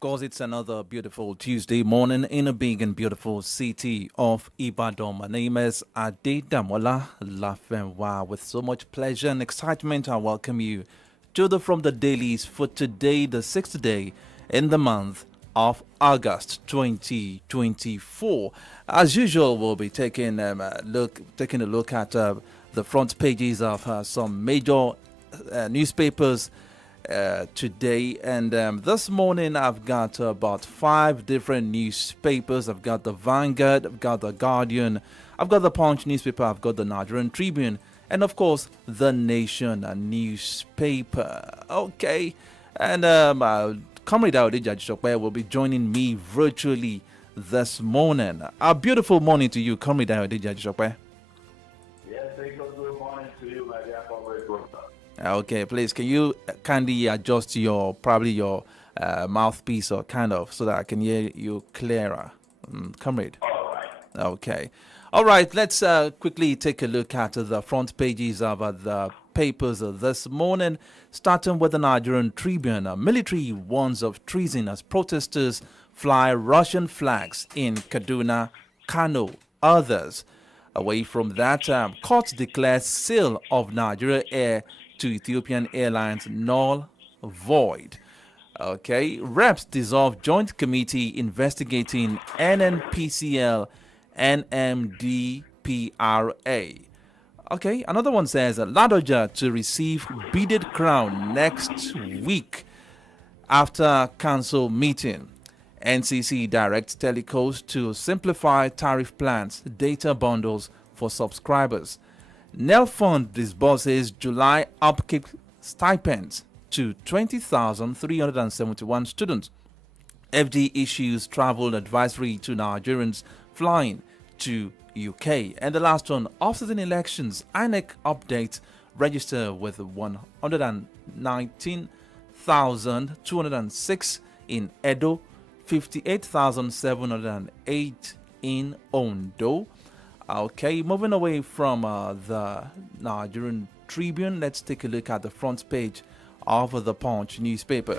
Of course, it's another beautiful Tuesday morning in a big and beautiful city of Ibadan. My name is Adedamola Lafenwa. With so much pleasure and excitement, I welcome you to the From the Dailies for today, the sixth day in the month of August 2024. As usual, we'll be taking a look at the front pages of some major newspapers today. And this morning, I've got about five different newspapers. I've got the Vanguard, I've got the Guardian, I've got the Punch newspaper, I've got the Nigerian Tribune, and of course, the Nation newspaper. Okay, and Comrade Aodeji Ajishokwe will be joining me virtually this morning. A beautiful morning to you, Comrade Aodeji Ajishokwe. Yes, very good morning to you, my dear comrade brother. Okay, please, can you kindly adjust your mouthpiece or kind of so that I can hear you clearer, comrade? All right. Okay. All right, let's quickly take a look at the front pages of the papers this morning, starting with the Nigerian Tribune. Military warns of treason as protesters fly Russian flags in Kaduna, Kano, others. Away from that, court declares sale of Nigeria Air to Ethiopian Airlines null void. Okay, reps dissolve joint committee investigating NNPCL NMDPRA. Okay, another one says Ladoja to receive beaded crown next week after council meeting. NCC directs telecos to simplify tariff plans, data bundles for subscribers. NEL Fund disburses July upkeep stipends to 20,371 students. FD issues travel advisory to Nigerians flying to UK. And the last one, off-season elections, INEC updates register with 119,206 in Edo, 58,708 in Ondo. Okay, moving away from the Nigerian Tribune, let's take a look at the front page of the Punch newspaper.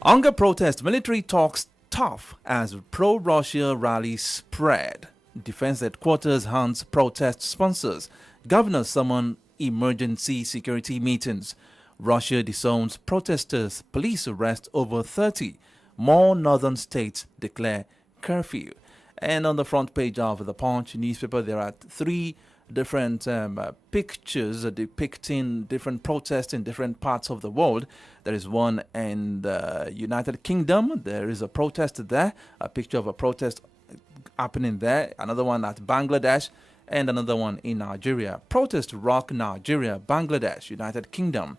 Hunger protest, military talks tough as pro-Russia rally spread. Defense headquarters hunts protest sponsors. Governors summon emergency security meetings. Russia disowns protesters. Police arrest over 30. More northern states declare curfew. And on the front page of the Punch newspaper, there are three different pictures depicting different protests in different parts of the world. There is one in the United Kingdom. There is a protest there, a picture of a protest happening there. Another one at Bangladesh, and another one in Nigeria. Protest rock Nigeria, Bangladesh, United Kingdom.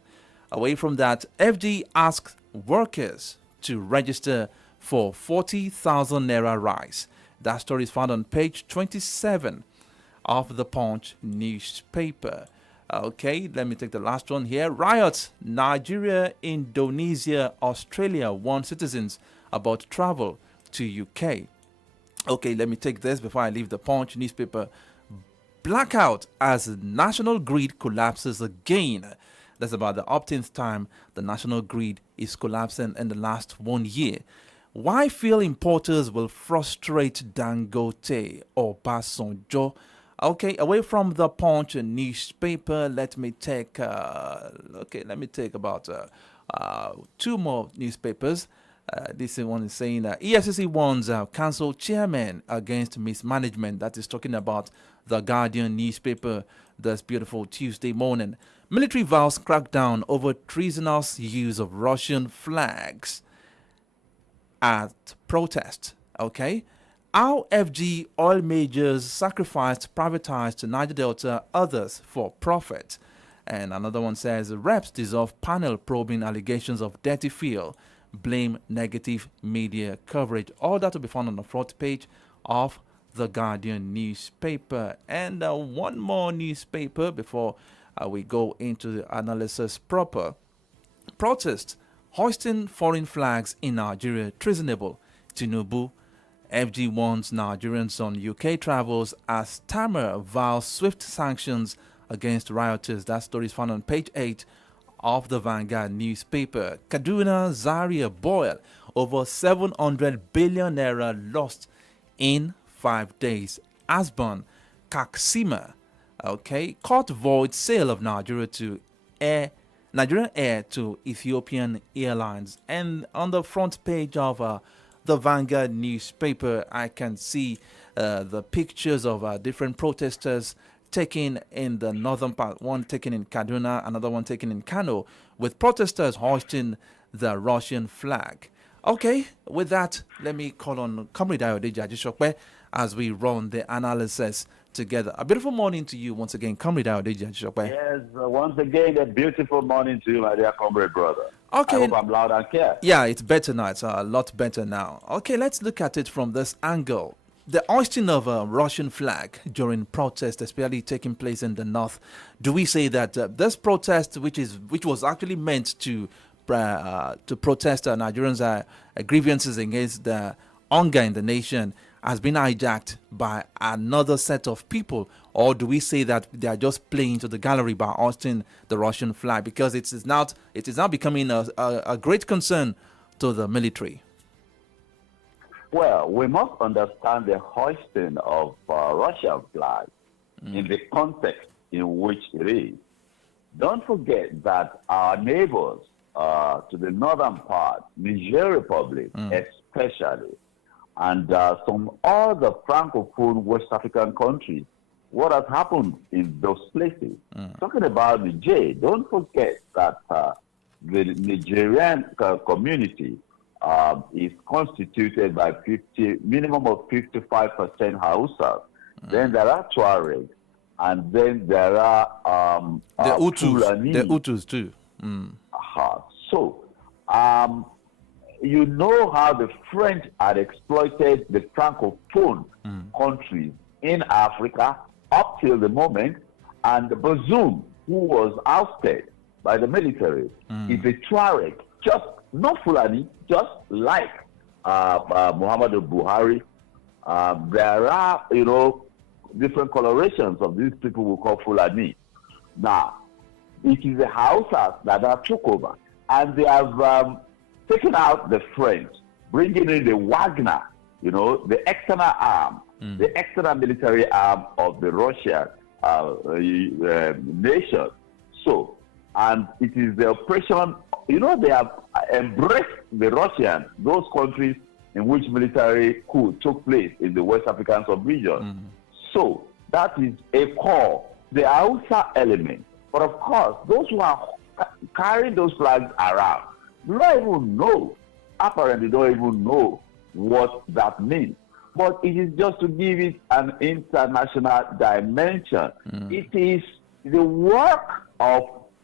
Away from that, FD asks workers to register for 40,000 naira rise. That story is found on page 27 of the Punch newspaper. Okay, let me take the last one here. Riots, Nigeria, Indonesia, Australia warn citizens about travel to UK. Okay, let me take this before I leave the Punch newspaper. Blackout as national grid collapses again. That's about the 18th time the national grid is collapsing in the last 1 year. Why fuel importers will frustrate Dangote or Obasanjo? Okay, away from the Punch newspaper, let me take about two more newspapers. This one is saying EFCC warns council chairman against mismanagement. That is talking about the Guardian newspaper this beautiful Tuesday morning. Military vows crackdown over treasonous use of Russian flags at protest. Okay, how FG oil majors sacrificed, privatized Niger Delta, others for profit. And another one says reps dissolve panel probing allegations of dirty fuel, blame negative media coverage. All that will be found on the front page of the Guardian newspaper. And one more newspaper before we go into the analysis proper. Protest hoisting foreign flags in Nigeria treasonable. Tinubu. FG warns Nigerians on UK travels as Tamer vows swift sanctions against rioters. That story is found on page 8 of the Vanguard newspaper. Kaduna Zaria boil, over 700 billion naira lost in 5 days. Asban Kaksima, court void sale of Nigerian Air to Ethiopian Airlines. And on the front page of the Vanguard newspaper, I can see the pictures of different protesters taken in the northern part, one taken in Kaduna, another one taken in Kano, with protesters hoisting the Russian flag. Okay, with that, let me call on Comrade Ayodeji Ajishokwe as we run the analysis together. A beautiful morning to you once again, Comrade Ayodeji Ajishokwe. Yes, once again, a beautiful morning to you, my dear comrade brother. Okay. I hope I'm loud and clear. Yeah, it's better now. It's a lot better now. Okay, let's look at it from this angle. The hoisting of a Russian flag during protests, especially taking place in the north, do we say that this protest, which was actually meant to protest Nigerians' grievances against the hunger in the nation, has been hijacked by another set of people? Or do we say that they are just playing to the gallery by hoisting the Russian flag, because it is now becoming a great concern to the military? Well, we must understand the hoisting of Russian flag in the context in which it is. Don't forget that our neighbors to the northern part, Niger Republic especially, and some other Francophone West African countries, what has happened in those places? Talking about Niger, don't forget that the Nigerian community is constituted by minimum of 55% Hausa. Then there are Tuareg, and then there are the Hutus. Fulani. The Hutus too. So, you know how the French had exploited the Francophone countries in Africa up till the moment, and Bazoum, who was ousted by the military, is a Tuareg, just not Fulani, just like Muhammadu Buhari. There are, different colorations of these people we call Fulani. Now, it is the Hausas that have took over, and they have taken out the French, bringing in the Wagner, the external arm, the external military arm of the Russian nation. So, and it is the operation, they have embraced the Russians, those countries in which military coup took place in the West African sub-region. So, that is a core, the Hausa element. But of course, those who are carrying those flags around don't even know, apparently don't even know what that means. But it is just to give it an international dimension. It is the work of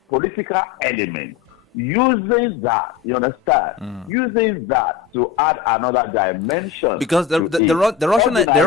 political elements using that, you understand? Using that to add another dimension. Because the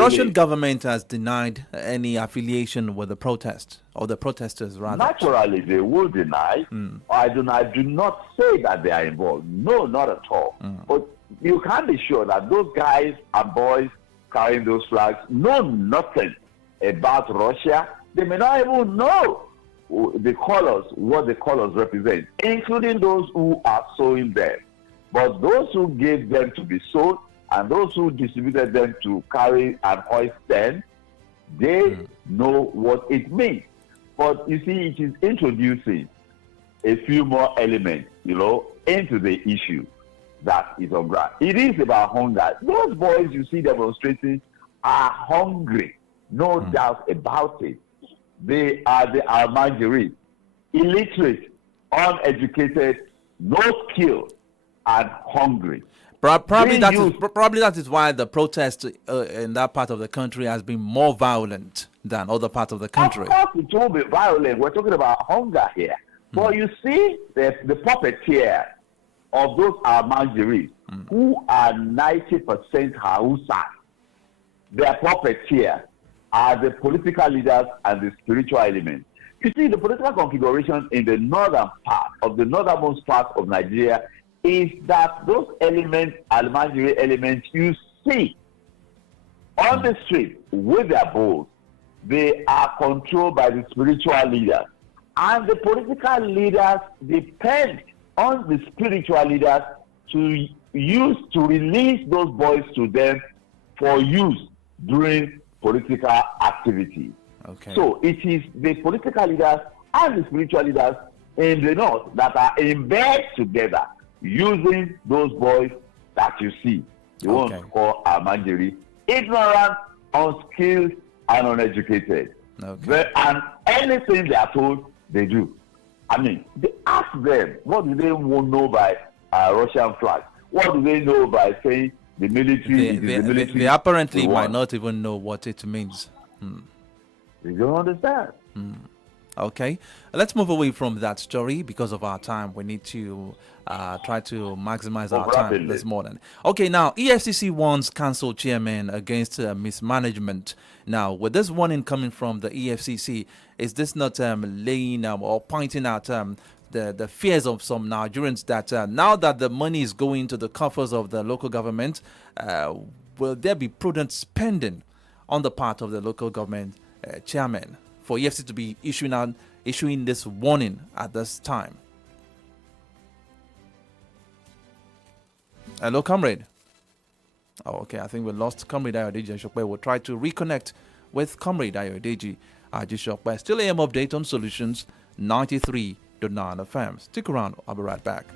Russian government has denied any affiliation with the protest, or the protesters rather. Naturally, they will deny. I do not say that they are involved. No, not at all. But you can be sure that those guys and boys carrying those flags know nothing about Russia. They may not even know the colors, what the colors represent, including those who are sewing them. But those who gave them to be sold and those who distributed them to carry and hoist them, they know what it means. But you see, it is introducing a few more elements, into the issue that is on ground. It is about hunger. Those boys you see demonstrating are hungry, no doubt about it. They are the Almajiri, illiterate, uneducated, no skill, and hungry. Probably that is why the protest in that part of the country has been more violent than other parts of the country. Of course, it will be violent. We're talking about hunger here. But you see, the puppeteer of those Almajiri, who are 90% Hausa, their puppeteer are the political leaders and the spiritual elements. You see, the political configuration in the northern part of the northernmost part of Nigeria is that those elements, Almajiri elements, you see on the street with their bowls, they are controlled by the spiritual leaders. And the political leaders depend on the spiritual leaders to release those boys to them for use during political activity. Okay. So it is the political leaders and the spiritual leaders in the north that are in bed together using those boys that you see. You won't call Amangiri ignorant, unskilled, and uneducated. Okay. And anything they are told, they do. I mean, they ask them, what do they know by Russian flag? What do they know by saying the military the military? They apparently might not even know what it means. They don't understand. Okay, let's move away from that story because of our time. We need to try to maximize our time this morning. Okay, now EFCC warns council chairman against mismanagement. Now, with this warning coming from the EFCC, is this not laying or pointing out the fears of some Nigerians that now that the money is going to the coffers of the local government, will there be prudent spending on the part of the local government chairman for EFCC to be issuing this warning at this time? Hello, comrade. Oh, okay. I think we lost Comrade Ayodeji Ajishokpe. We'll try to reconnect with Comrade Ayodeji Ajishokpe. Still AM update on Solutions 93.9 FM. Stick around. I'll be right back.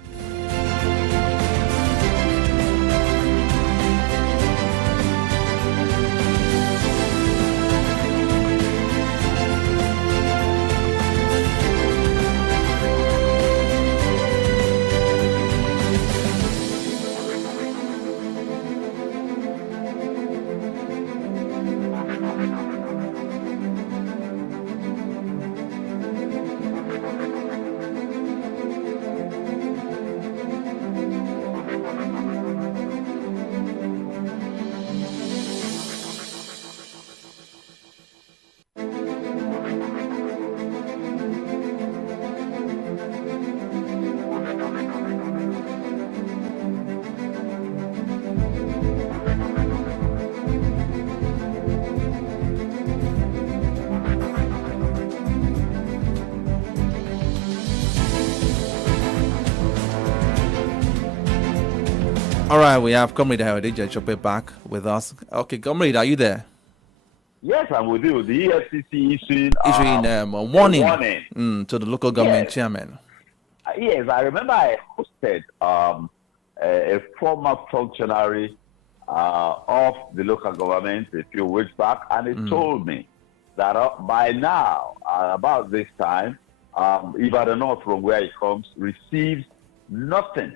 All right, we have Comrade Ayodeji Ajishokpe back with us. Okay, Comrade, are you there? Yes, I'm with you. The EFCC issuing a warning to the local government chairman. Yes, I remember I hosted a former functionary of the local government a few weeks back, and he told me that by now, about this time, Iwa Eda, from where he comes, receives nothing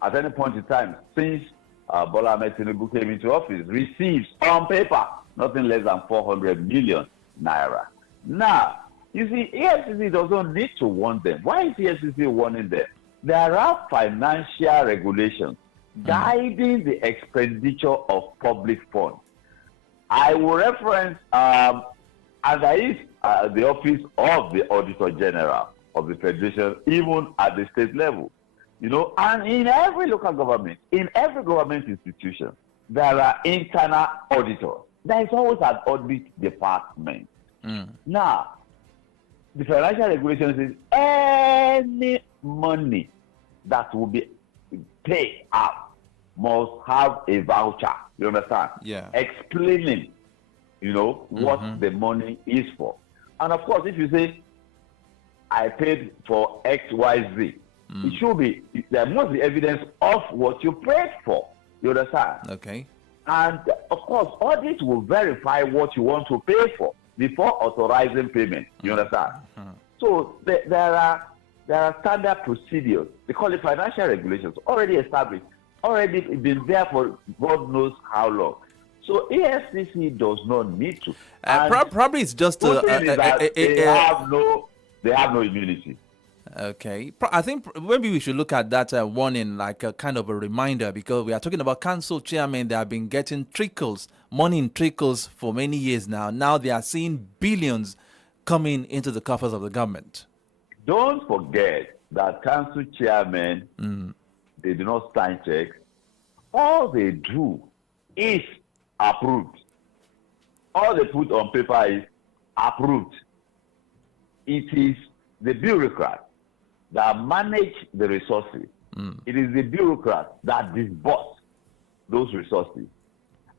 at any point in time since Bola Ahmed Tinubu came into office, receives on paper nothing less than 400 million naira. Now, you see, EFCC doesn't need to warn them. Why is EFCC warning them? There are financial regulations guiding the expenditure of public funds. I will reference, and there is the office of the Auditor General of the Federation, even at the state level. You know, and in every local government, in every government institution, there are internal auditors. There is always an audit department. Now, the financial regulation says any money that will be paid out must have a voucher. You understand? Yeah. Explaining, you know, what the money is for. And of course, if you say, I paid for X, Y, Z, it should be, there must be evidence of what you paid for. You understand? Okay. And of course, audit will verify what you want to pay for before authorizing payment. You understand? So there are standard procedures. They call it financial regulations, already established, already been there for God knows how long. So EFCC does not need to. Probably it's just they have no immunity. Okay, I think maybe we should look at that warning like a kind of a reminder, because we are talking about council chairmen that have been getting money in trickles for many years now. Now they are seeing billions coming into the coffers of the government. Don't forget that council chairmen, they do not sign checks. All they do is approved. All they put on paper is approved. It is the bureaucrats that manage the resources. It is the bureaucrats that disburse those resources.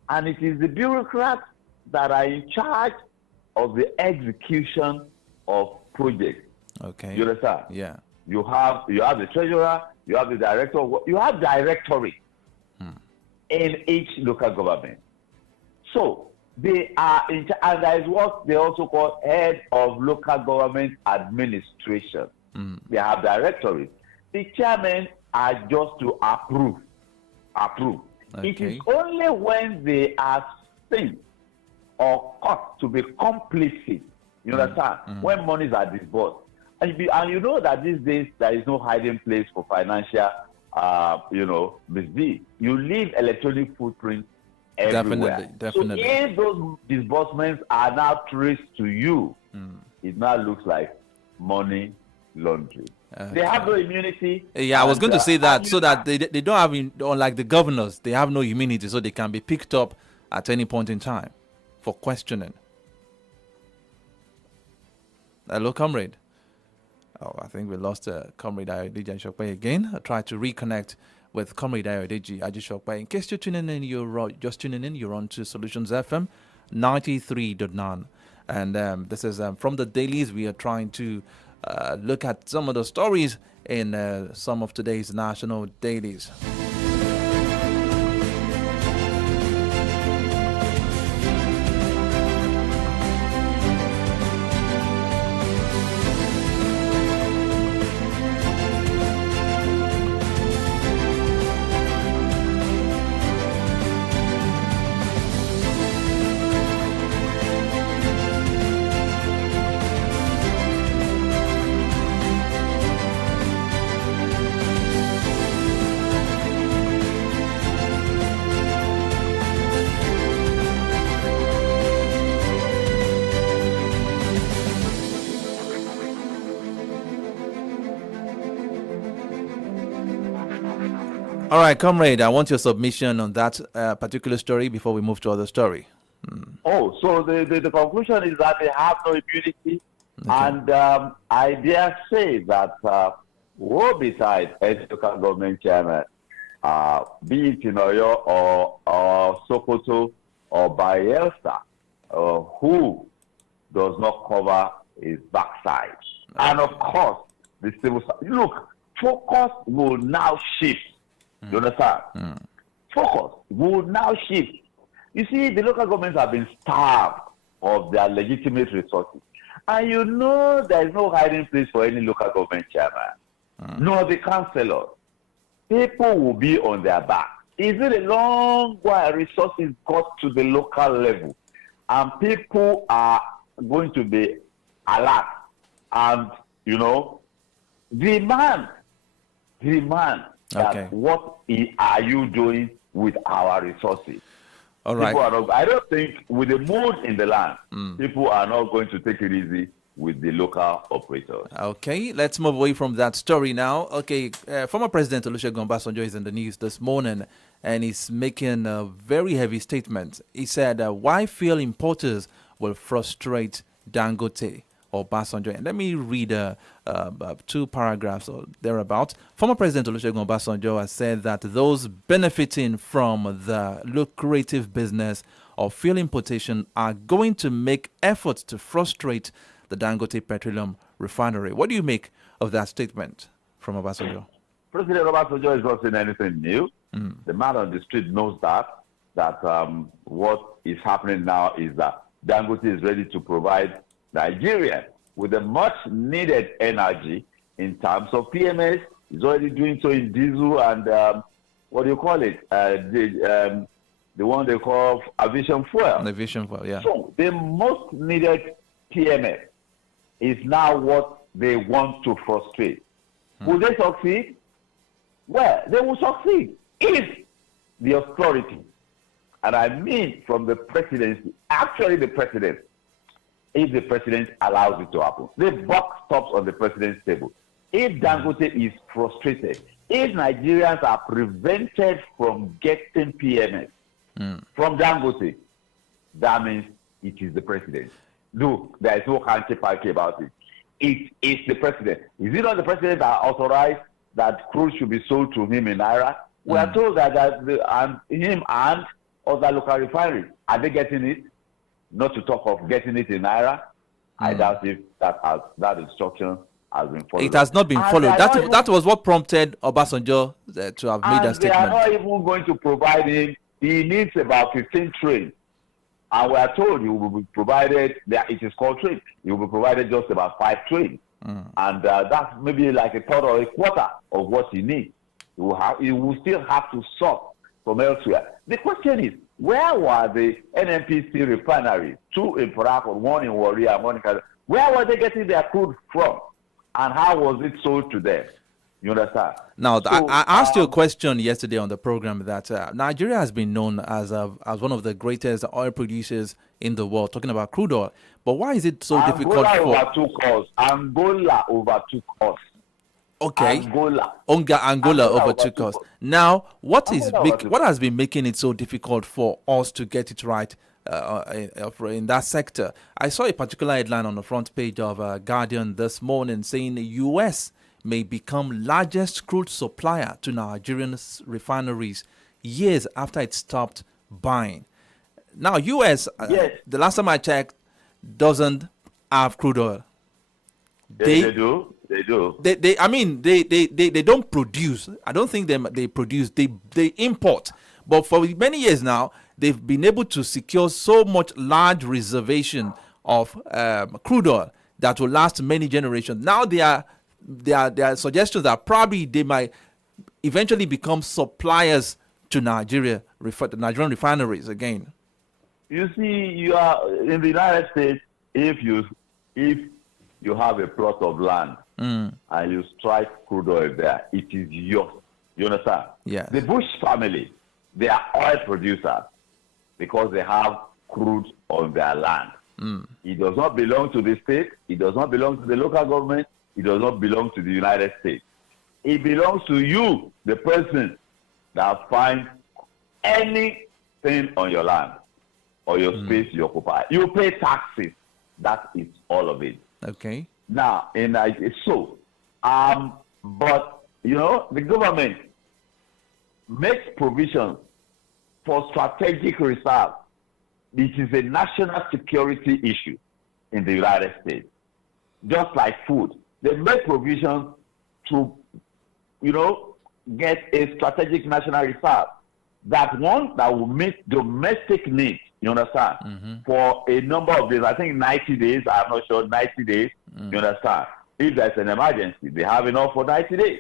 And it is the bureaucrats that are in charge of the execution of projects. Okay. You understand? Yeah. You have the treasurer, you have the director, you have directory in each local government. So they are in charge, and that is what they also call head of local government administration. They have directories. The chairmen are just to approve. Okay. It is only when they are seen or caught to be complicit, you understand, when monies are disbursed. And you know that these days there is no hiding place for financial, misdeeds. You leave electronic footprints everywhere. Definitely. So if those disbursements are now traced to you, it now looks like money laundering. Okay. They have no immunity. Yeah, I was going to say that, so that they don't have, unlike the governors, they have no immunity, so they can be picked up at any point in time for questioning. Hello, comrade. Oh, I think we lost Comrade Ayodeji Ajishokpe again. I tried to reconnect with Comrade Ayodeji Ajishokpe. In case you're tuning in, you're on to Solutions FM 93.9. And this is from the dailies. We are trying to look at some of the stories in some of today's national dailies. All right, comrade, I want your submission on that particular story before we move to other story. Oh, so the conclusion is that they have no immunity. Okay. And I dare say that woe betide any local government chairman, be it in Oyo or Sokoto or Bayelsa, who does not cover his backside. Okay. And of course, the civil service. Look, focus will now shift. You understand? Focus will now shift. You see, the local governments have been starved of their legitimate resources. And you know there is no hiding place for any local government chairman, nor the councillor. People will be on their back. Is it a long while resources got to the local level and people are going to be alert and, demand Okay. that what are you doing with our resources? All right. I don't think with the mood in the land, people are not going to take it easy with the local operators. Okay, let's move away from that story now. Okay, former President Olusegun Obasanjo is in the news this morning, and he's making a very heavy statement. He said, why fuel importers will frustrate Dangote or Obasanjo? And let me read 2 paragraphs or thereabout. Former President Olusegun Obasanjo has said that those benefiting from the lucrative business of fuel importation are going to make efforts to frustrate the Dangote Petroleum Refinery. What do you make of that statement from Obasanjo? President Obasanjo is not saying anything new. The man on the street knows that what is happening now is that Dangote is ready to provide Nigeria with a much needed energy in terms of PMS. He's already doing so in diesel and what do you call it? The one they call aviation fuel. Aviation fuel, yeah. So the most needed PMS is now what they want to frustrate. Will they succeed? Well, they will succeed if the authority, and I mean from the presidency, actually the president, if the president allows it to happen. The buck stops on the president's table. If Dangote is frustrated, if Nigerians are prevented from getting PMS from Dangote, that means it is the president. Look, there is no hanky-panky about it. it is the president. Is it not the president that authorized that crude should be sold to him in Naira? We are told that him and other local refineries, are they getting it? Not to talk of getting it in Naira. I doubt if that instruction has been followed. It has not been followed. That was what prompted Obasanjo to have made a statement. They are not even going to provide him. He needs about 15 trains. And we are told he will be provided, it is called train, he will be provided just about 5 trains. And that's maybe like a third or a quarter of what he needs. He will still have to source from elsewhere. The question is, where were the NNPC refineries, 2 in Port, 1 in Warrior, and 1 in Canada? Where were they getting their crude from? And how was it sold to them? You understand? Now, so, I asked you a question yesterday on the program that Nigeria has been known as one of the greatest oil producers in the world, talking about crude oil. But why is it so difficult for... Angola overtook us. Okay. Angola overtook us. Now, what has been making it so difficult for us to get it right in that sector? I saw a particular headline on the front page of Guardian this morning saying the U.S. may become largest crude supplier to Nigerian refineries years after it stopped buying. Now, U.S., the last time I checked, doesn't have crude oil. They do. They do. They don't produce. I don't think they produce. They import. But for many years now, they've been able to secure so much large reservation of crude oil that will last many generations. Now there are suggestions that probably they might eventually become suppliers to Nigerian refineries again. You see, you are in the United States. If you have a plot of land and you strike crude oil there, it is yours. You understand? Yeah. The Bush family, they are oil producers because they have crude on their land. It does not belong to the state. It does not belong to the local government. It does not belong to the United States. It belongs to you, the person that finds anything on your land or your space you occupy. You pay taxes. That is all of it. Okay. Now, but the government makes provision for strategic reserve. It is a national security issue in the United States. Just like food, they make provision to, get a strategic national reserve. That one that will meet domestic needs. You understand? For a number of days, I think 90 days, I'm not sure, 90 days, you understand? If there's an emergency, they have enough for 90 days.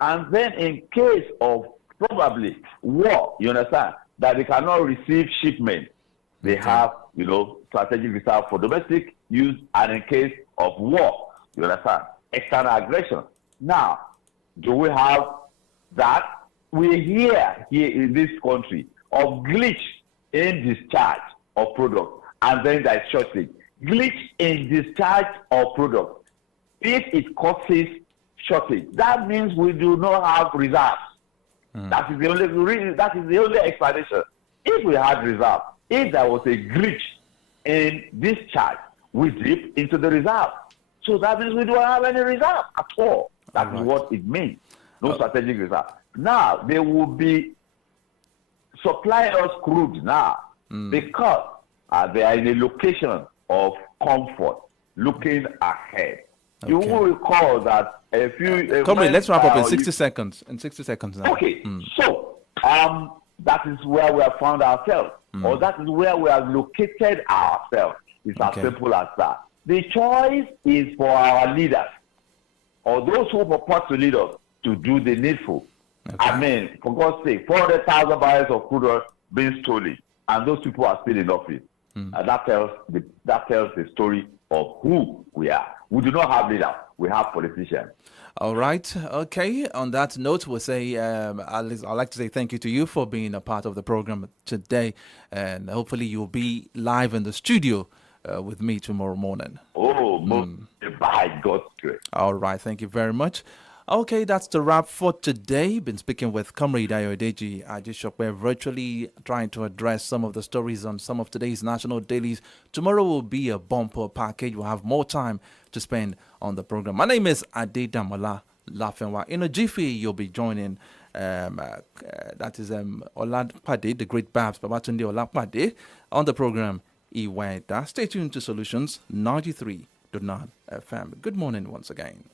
And then in case of probably war, you understand, that they cannot receive shipment, they have, strategic reserve for domestic use and in case of war, you understand, external aggression. Now, do we have that? We hear here in this country of glitch in discharge of product, and then there's shortage. Glitch in discharge of product. If it causes shortage, that means we do not have reserves. That is the only reason. That is the only explanation. If we had reserve, if there was a glitch in discharge, we dip into the reserve. So that means we don't have any reserve at all. That is what it means. No strategic reserve. Now there will be supply us crude now because they are in a location of comfort, looking ahead. Okay. You will recall that a few... Comrade, let's wrap up in 60 seconds. In 60 seconds now. Okay, so that is where we have found ourselves, or that is where we have located ourselves. It's as simple as that. The choice is for our leaders, or those who purport to lead us, to do the needful. Okay. I mean, for God's sake, 400,000 barrels of crude oil being stolen, and those people are still in office. And that tells the story of who we are. We do not have leaders. We have politicians. All right. Okay. On that note, we'll say, I'd like to say thank you to you for being a part of the program today. And hopefully you'll be live in the studio with me tomorrow morning. By God's grace. All right. Thank you very much. Okay, that's the wrap for today. Been speaking with Comrade Ayodeji Ajishok. We're virtually trying to address some of the stories on some of today's national dailies. Tomorrow will be a bumper package. We'll have more time to spend on the program. My name is Adedamola Lafenwa. In a jiffy, you'll be joining. That is Olad the great Babs Babatunde Olapade on the program Iwa Eda. Stay tuned to Solutions 93.9 FM. Good morning once again.